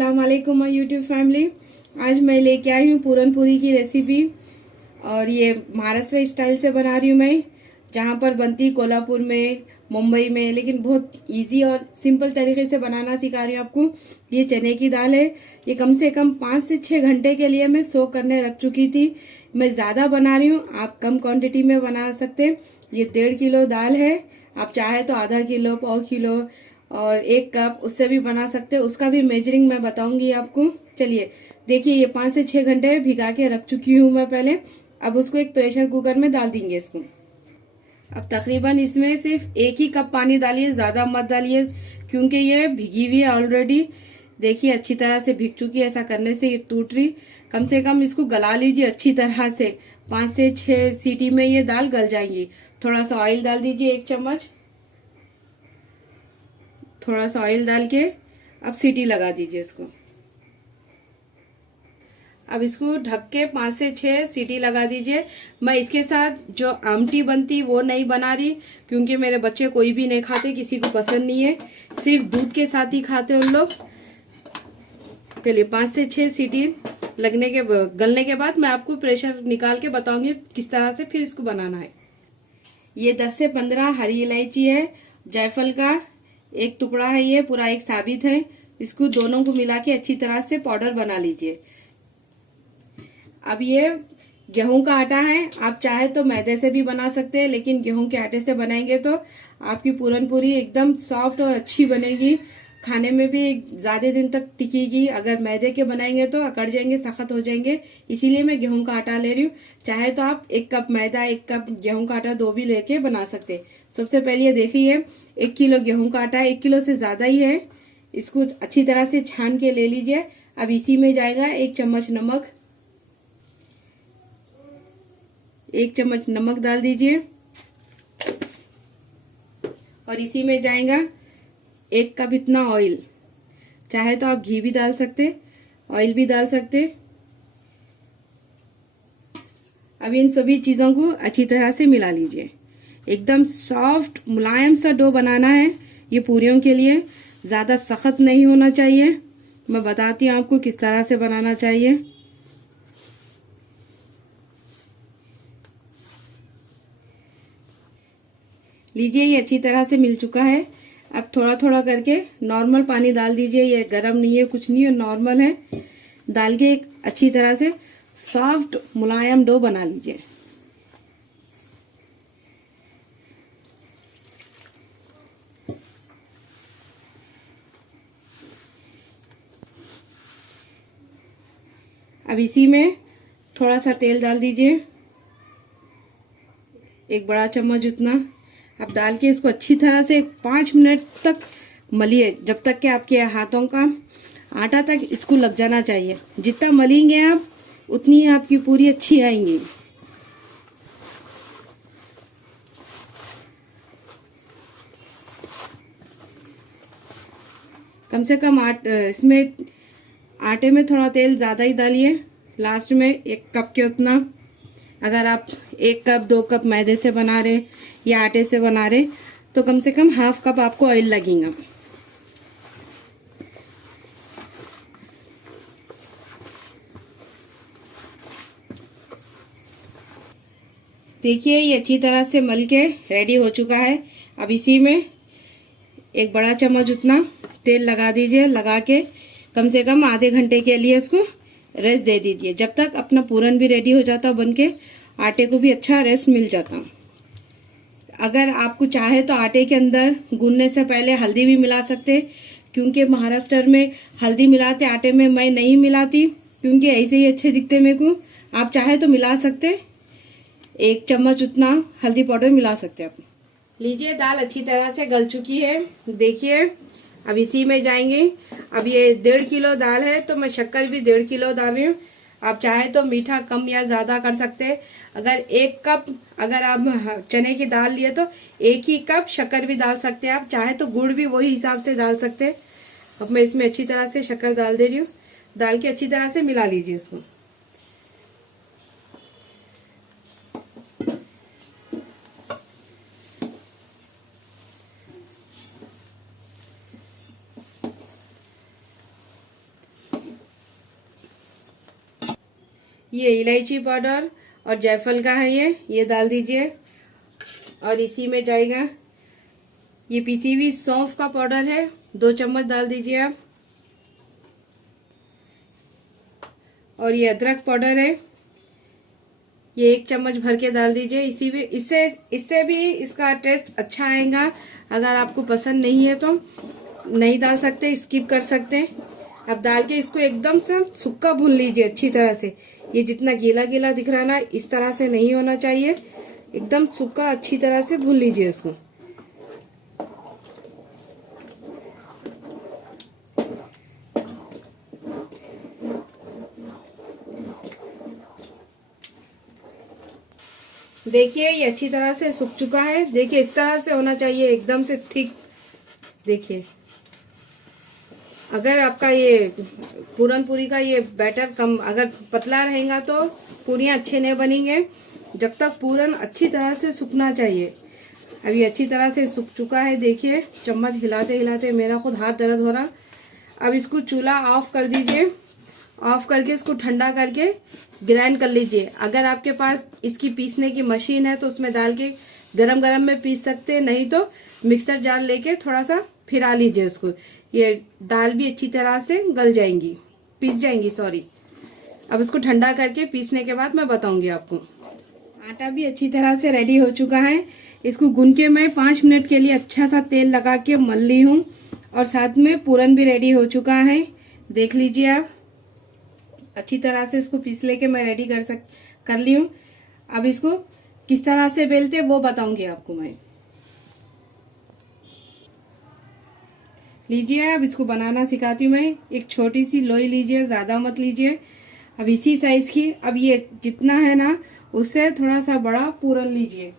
अस्सलाम वालेकुम my YouTube family. आज मैं लेके आई हूँ पूरन पूरी की रेसिपी और ये महाराष्ट्र स्टाइल से बना रही हूँ मैं, जहाँ पर बनती कोल्हापुर में, मुंबई में, लेकिन बहुत इजी और सिंपल तरीके से बनाना सिखा रही हूँ आपको। ये चने की दाल है। ये कम से कम 5 से 6 घंटे के लिए मैं सोक करने रख चुकी थी। मैं ज़्यादा बना रही हूँ, आप कम क्वांटिटी में बना सकते हैं। ये 1.5 किलो दाल है, आप चाहे तो आधा किलो, पाव किलो और 1 कप उससे भी बना सकते हैं। उसका भी मेजरिंग मैं बताऊंगी आपको। चलिए देखिए, ये 5 से 6 घंटे भिगा के रख चुकी हूँ मैं पहले। अब उसको एक प्रेशर कुकर में डाल देंगे इसको। अब तकरीबन इसमें सिर्फ 1 ही कप पानी डालिए, ज़्यादा मत डालिए क्योंकि ये भिगी हुई है ऑलरेडी। देखिए अच्छी तरह से भिग चुकी है, ऐसा करने से ये टूट रही। कम से कम इसको गला लीजिए अच्छी तरह से, 5 से 6 सीटी में ये दाल गल जाएंगी। थोड़ा सा ऑयल डाल दीजिए, 1 चम्मच। थोड़ा सा ऑयल डाल के अब सीटी लगा दीजिए इसको। अब इसको ढक के 5 से 6 सीटी लगा दीजिए। मैं इसके साथ जो आमटी बनती वो नहीं बना रही क्योंकि मेरे बच्चे कोई भी नहीं खाते, किसी को पसंद नहीं है, सिर्फ दूध के साथ ही खाते उन लोग। चलिए 5 से 6 सीटी गलने के बाद मैं आपको प्रेशर निकाल के बताऊंगी किस तरह से फिर इसको बनाना है। ये 10 से 15 हरी इलायची है, जायफल का 1 टुकड़ा है, ये पूरा 1 साबित है। इसको दोनों को मिला के अच्छी तरह से पाउडर बना लीजिए। अब ये गेहूं का आटा है, आप चाहे तो मैदे से भी बना सकते हैं, लेकिन गेहूं के आटे से बनाएंगे तो आपकी पूरन पूरी एकदम सॉफ्ट और अच्छी बनेगी, खाने में भी ज्यादा दिन तक टिकेगी। अगर मैदे के बनाएंगे तो अकड़ जाएंगे, सख्त हो जाएंगे, इसीलिए मैं गेहूं का आटा ले रही हूँ। चाहे तो आप 1 कप मैदा 1 कप गेहूं का आटा दो भी लेके बना सकते हैं। सबसे पहले ये देखिए 1 किलो गेहूं का आटा, 1 किलो से ज्यादा ही है। इसको अच्छी तरह से छान के ले लीजिए। अब इसी में जाएगा 1 चम्मच नमक, 1 चम्मच नमक डाल दीजिए और इसी में जाएगा 1 कप इतना ऑयल। चाहे तो आप घी भी डाल सकते, ऑयल भी डाल सकते। अब इन सभी चीजों को अच्छी तरह से मिला लीजिए। एकदम सॉफ्ट मुलायम सा डो बनाना है ये पूरियों के लिए, ज्यादा सख्त नहीं होना चाहिए। मैं बताती हूँ आपको किस तरह से बनाना चाहिए। लीजिए ये अच्छी तरह से मिल चुका है। अब थोड़ा थोड़ा करके नॉर्मल पानी डाल दीजिए, ये गरम नहीं है, कुछ नहीं है, नॉर्मल है। डाल के एक अच्छी तरह से सॉफ्ट मुलायम डो बना लीजिए। अब इसी में थोड़ा सा तेल डाल दीजिए, 1 बड़ा चम्मच उतना। अब डाल के इसको अच्छी तरह से 5 मिनट तक मलिए, जब तक कि आपके हाथों का आटा तक इसको लग जाना चाहिए। जितना मलेंगे आप उतनी ही आपकी पूरी अच्छी आएंगी। कम से कम इसमें आटे में थोड़ा तेल ज़्यादा ही डालिए, लास्ट में 1 कप के उतना। अगर आप 1 कप 2 कप मैदे से बना रहे या आटे से बना रहे तो कम से कम ½ कप आपको ऑयल लगेगा। देखिए ये अच्छी तरह से मल के रेडी हो चुका है। अब इसी में 1 बड़ा चम्मच उतना तेल लगा दीजिए, लगा के कम से कम आधे घंटे के लिए इसको रेस्ट दे दीजिए, जब तक अपना पूरन भी रेडी हो जाता बन के, आटे को भी अच्छा रेस्ट मिल जाता। अगर आपको चाहे तो आटे के अंदर गूंदने से पहले हल्दी भी मिला सकते, क्योंकि महाराष्ट्र में हल्दी मिलाते आटे में, मैं नहीं मिलाती क्योंकि ऐसे ही अच्छे दिखते मेरे को। आप चाहे तो मिला सकते, 1 चम्मच उतना हल्दी पाउडर मिला सकते आप। लीजिए दाल अच्छी तरह से गल चुकी है, देखिए। अब इसी में जाएंगे, अब ये 1.5 किलो दाल है तो मैं शक्कर भी 1.5 किलो डाल रही हूँ। आप चाहे तो मीठा कम या ज़्यादा कर सकते हैं। अगर 1 कप अगर आप चने की दाल लिए तो 1 ही कप शक्कर भी डाल सकते हैं। आप चाहे तो गुड़ भी वही हिसाब से डाल सकते हैं। अब मैं इसमें अच्छी तरह से शक्कर डाल दे रही हूँ। डाल के अच्छी तरह से मिला लीजिए इसको। ये इलायची पाउडर और जायफल का है, ये डाल दीजिए। और इसी में जाएगा ये पिसी हुई सौंफ का पाउडर है, 2 चम्मच डाल दीजिए आप। और ये अदरक पाउडर है, ये 1 चम्मच भर के डाल दीजिए। इसी भी इससे भी इसका टेस्ट अच्छा आएगा। अगर आपको पसंद नहीं है तो नहीं डाल सकते, स्किप कर सकते हैं। अब डाल के इसको एकदम से सूखा भून लीजिए अच्छी तरह से। ये जितना गीला गीला दिख रहा है ना, इस तरह से नहीं होना चाहिए, एकदम सूखा अच्छी तरह से भून लीजिए इसको। देखिए ये अच्छी तरह से सूख चुका है। देखिए इस तरह से होना चाहिए, एकदम से थिक। देखिए अगर आपका ये पूरन पूरी का ये बैटर कम अगर पतला रहेगा तो पूरियां अच्छे नहीं बनेंगे। जब तक पूरन अच्छी तरह से सूखना चाहिए। अब ये अच्छी तरह से सूख चुका है। देखिए चम्मच हिलाते हिलाते मेरा खुद हाथ दर्द हो रहा। अब इसको चूल्हा ऑफ कर दीजिए। ऑफ करके इसको ठंडा करके ग्राइंड कर लीजिए। अगर आपके पास इसकी पीसने की मशीन है तो उसमें डाल के गरम गरम में पीस सकते हैं, नहीं तो मिक्सर जार लेके थोड़ा सा फिरा लीजिए इसको। ये दाल भी अच्छी तरह से गल जाएंगी, पीस जाएंगी, सॉरी। अब इसको ठंडा करके पीसने के बाद मैं बताऊंगी आपको। आटा भी अच्छी तरह से रेडी हो चुका है। इसको गूंद के मैं 5 मिनट के लिए अच्छा सा तेल लगा के मल ली हूँ। और साथ में पूरन भी रेडी हो चुका है, देख लीजिए आप। अच्छी तरह से इसको पीस लेके मैं रेडी कर ली हूँ। अब इसको किस तरह से बेलते वो बताऊंगी आपको मैं। लीजिए अब इसको बनाना सिखाती हूँ मैं। एक छोटी सी लोई लीजिए, ज़्यादा मत लीजिए। अब इसी साइज़ की, अब ये जितना है ना उससे थोड़ा सा बड़ा पूरन लीजिए।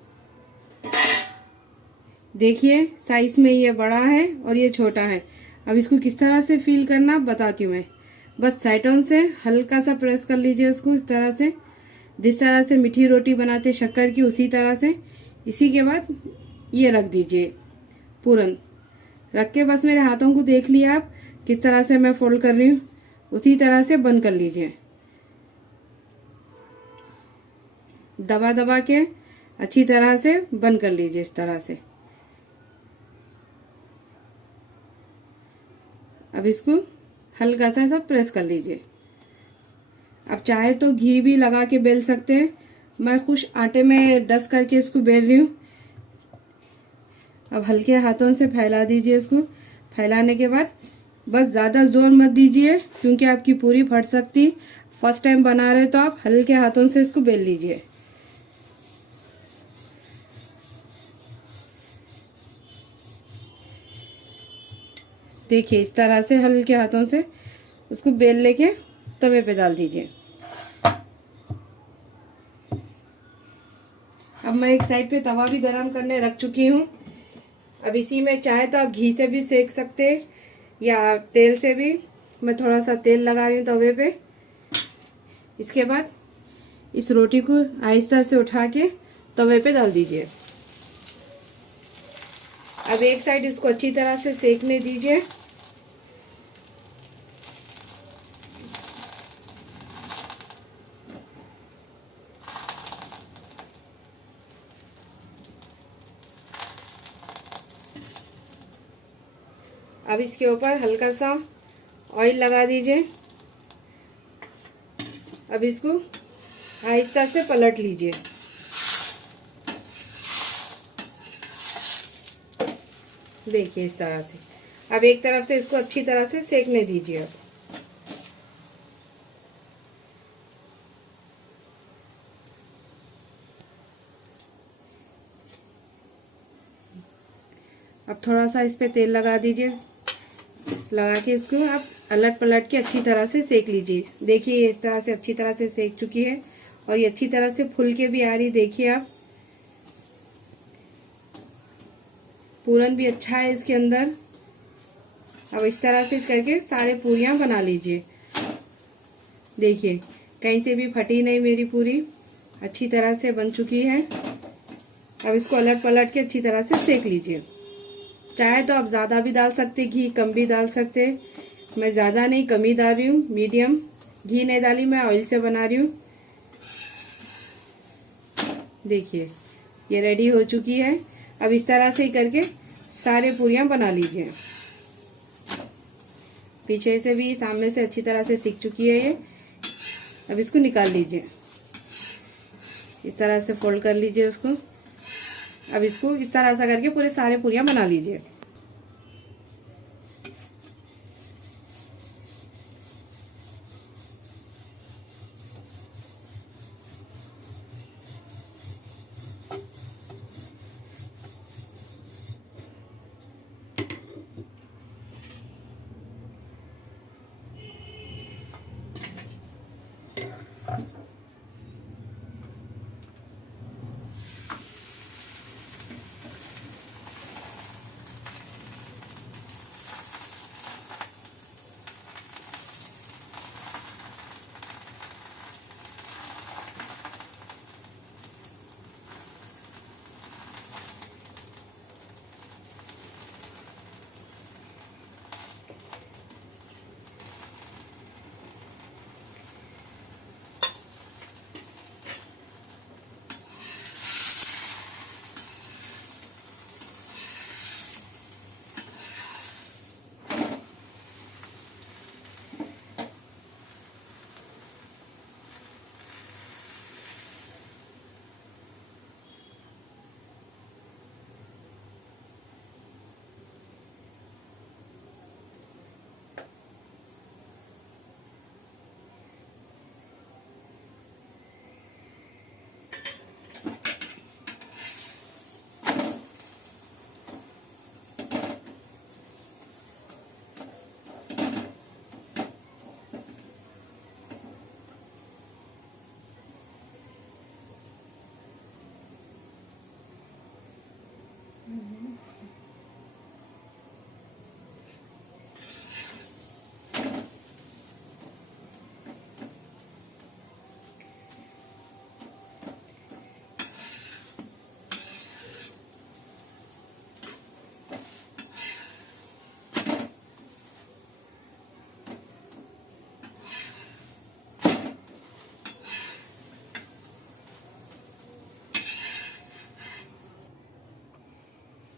देखिए साइज में ये बड़ा है और ये छोटा है। अब इसको किस तरह से फील करना बताती हूँ मैं। बस साइडों से हल्का सा प्रेस कर लीजिए इसको, इस तरह से, जिस तरह से मीठी रोटी बनाते शक्कर की, उसी तरह से। इसी के बाद ये रख दीजिए पूरन। रख के बस मेरे हाथों को देख लिया आप किस तरह से मैं फोल्ड कर रही हूँ, उसी तरह से बंद कर लीजिए। दबा दबा के अच्छी तरह से बंद कर लीजिए इस तरह से। अब इसको हल्का सा प्रेस कर लीजिए। अब चाहे तो घी भी लगा के बेल सकते हैं। मैं कुछ आटे में डस्ट करके इसको बेल रही हूँ। अब हल्के हाथों से फैला दीजिए इसको। फैलाने के बाद बस ज़्यादा जोर मत दीजिए क्योंकि आपकी पूरी फट सकती। फर्स्ट टाइम बना रहे तो आप हल्के हाथों से इसको बेल लीजिए। देखिए इस तरह से हल्के हाथों से उसको बेल लेके तवे पे डाल दीजिए। अब मैं एक साइड पे तवा भी गरम करने रख चुकी हूँ। अब इसी में चाहे तो आप घी से भी सेक सकते या तेल से भी। मैं थोड़ा सा तेल लगा रही हूँ तवे पे। इसके बाद इस रोटी को आहिस्ता से उठा के तवे पे डाल दीजिए। अब एक साइड इसको अच्छी तरह से सेकने दीजिए। अब इसके ऊपर हल्का सा ऑयल लगा दीजिए। अब इसको आहिस्ता से पलट लीजिए। देखिए इस तरह से। अब एक तरफ से इसको अच्छी तरह से सेकने दीजिए। अब थोड़ा सा इस पे तेल लगा दीजिए। लगा के इसको आप अलट पलट के अच्छी तरह से सेक लीजिए। देखिए ये इस तरह से अच्छी तरह से सेक चुकी है और ये अच्छी तरह से फूल के भी आ रही। देखिए आप, पूरन भी अच्छा है इसके अंदर। अब इस तरह से करके सारे पूरियां बना लीजिए। देखिए कहीं से भी फटी नहीं, मेरी पूरी अच्छी तरह से बन चुकी है। अब इसको अलट पलट के अच्छी तरह से सेक लीजिए। चाहे तो आप ज़्यादा भी डाल सकते, घी कम भी डाल सकते। मैं ज़्यादा नहीं, कम ही डाल रही हूँ, मीडियम। घी नहीं डाली, मैं ऑयल से बना रही हूँ। देखिए ये रेडी हो चुकी है। अब इस तरह से ही करके सारे पूरियां बना लीजिए। पीछे से भी सामने से अच्छी तरह से सीख चुकी है ये। अब इसको निकाल लीजिए, इस तरह से फोल्ड कर लीजिए उसको। अब इसको इस तरह से करके पूरे सारे पूरियां बना लीजिए।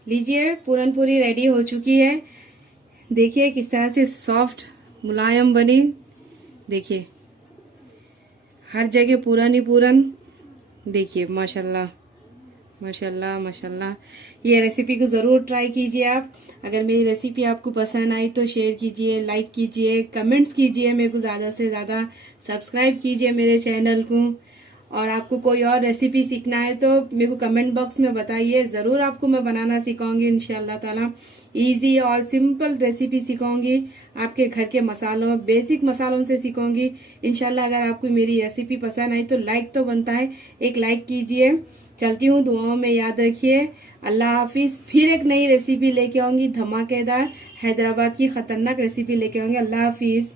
लीजिए पूरन पूरी रेडी हो चुकी है। देखिए किस तरह से सॉफ्ट मुलायम बनी। देखिए हर जगह पूरन ही पूरन। देखिए माशाल्लाह माशाल्लाह माशाल्लाह। ये रेसिपी को ज़रूर ट्राई कीजिए आप। अगर मेरी रेसिपी आपको पसंद आई तो शेयर कीजिए, लाइक कीजिए, कमेंट्स कीजिए, मेरे को ज़्यादा से ज़्यादा सब्सक्राइब कीजिए मेरे चैनल को। और आपको कोई और रेसिपी सीखना है तो मेरे को कमेंट बॉक्स में बताइए, ज़रूर आपको मैं बनाना सिखाऊंगी इंशाल्लाह ताला। इजी और सिंपल रेसिपी सिखाऊंगी, आपके घर के मसालों, बेसिक मसालों से सिखाऊंगी इंशाल्लाह। अगर आपको मेरी रेसिपी पसंद आई तो लाइक तो बनता है, एक लाइक कीजिए। चलती हूँ, दुआओं में याद रखिए। अल्लाह हाफिज़। फिर एक नई रेसिपी लेके आऊँगी, धमाकेदार हैदराबाद की ख़तरनाक रेसिपी लेके आऊँगी। अल्लाह हाफिज़।